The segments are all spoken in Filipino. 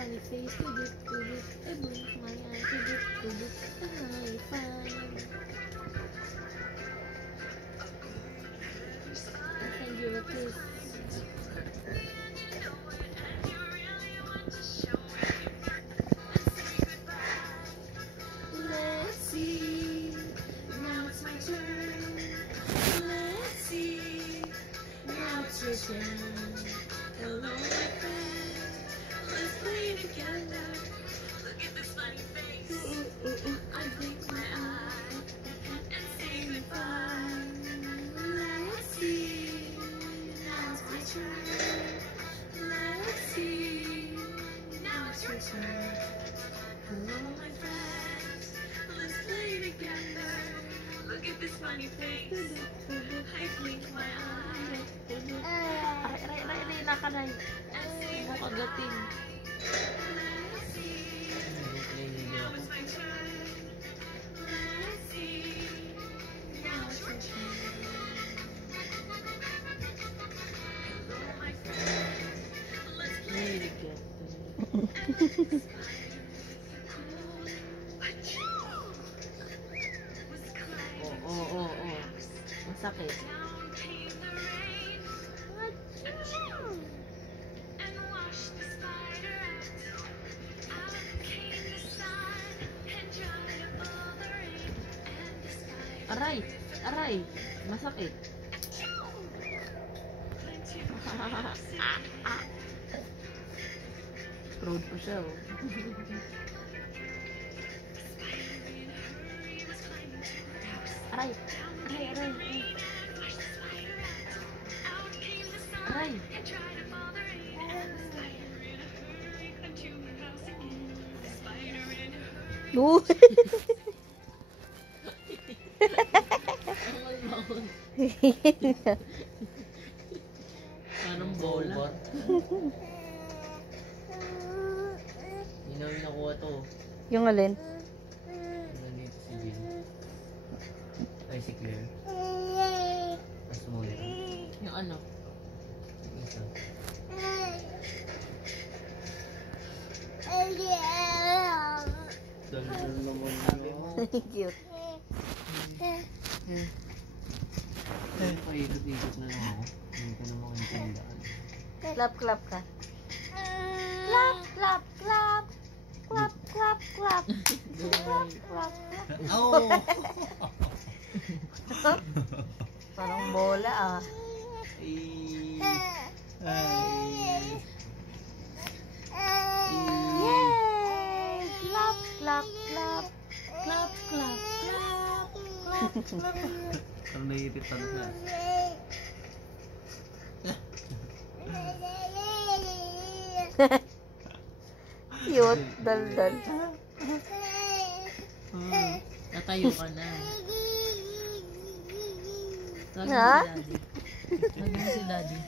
funny face, tudit, tudit, I blink my eye, tudit, tudit, and I find. I'll send you a kiss. Let's see, now it's my turn. Let's see, now it's your turn. Hello, my friend. Let's play together. Look at this funny face. I blink my eye and say goodbye. Let's see, now it's my turn. Let's see, now it's your turn. Hello, my friend. Let's play together. Look at this funny face. I blink my eye. Aray, nakanay. Mo kagating. Let's see. Now it's my turn. Let's see. Now it's your turn. Hello, my friend. Let's play together. Oo. Ang sakit. Aray. Masakit. Proud pa siya, oh. Aray. Parang bola. Yung nakuha to. Yung alin? Nandito si Jill. Ay, si Claire. Mas muna. Yung ano? Yung isa. Dal-dal naman yun. Cute. Paikot-ikot na lang ako. Hindi ko naman tandaan. Clap ka. Clap. Oh! Parang bola, ah. Yay! Clap. Parang naiiritan na. Cute, dal-dal. Natayo ka na. Tawagin Ha? si Daddy. Tawagin mo nga si Daddy.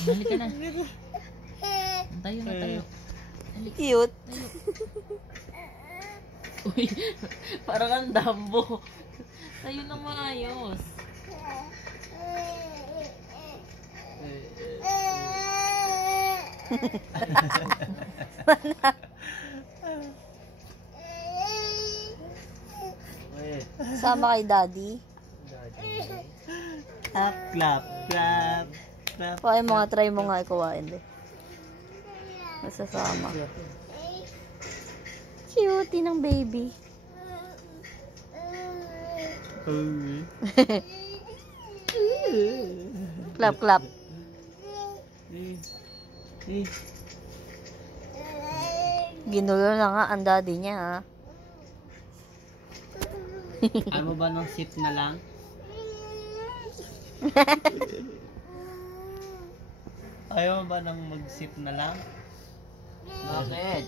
Halika na. Tayo. Cute. Uy, parang ang dambo. Tayo na maayos. Sama kay Daddy. Clap. Pakay mo nga, try mo nga ikuwain din. Masasama. Cutie ng baby. Clap. Ginulo na nga ang daddy niya, ha. Ano ba ng sip na lang? Ayaw ba nang mag-sip na lang? Bakit?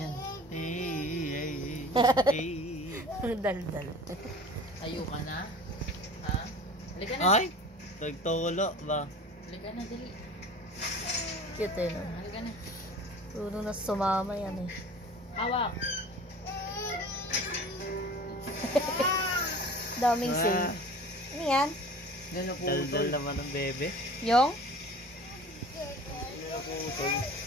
Yan. Dal-dal. Tayo ka na? Ha? Halika na. Ay! Nagtawala ba? Halika na, dali. Cute eh, no? Halika na. Puno na sumama yan eh. Hawak. Daming sale. Ano yan? Daldal naman ng bebe. Yung? Naputol.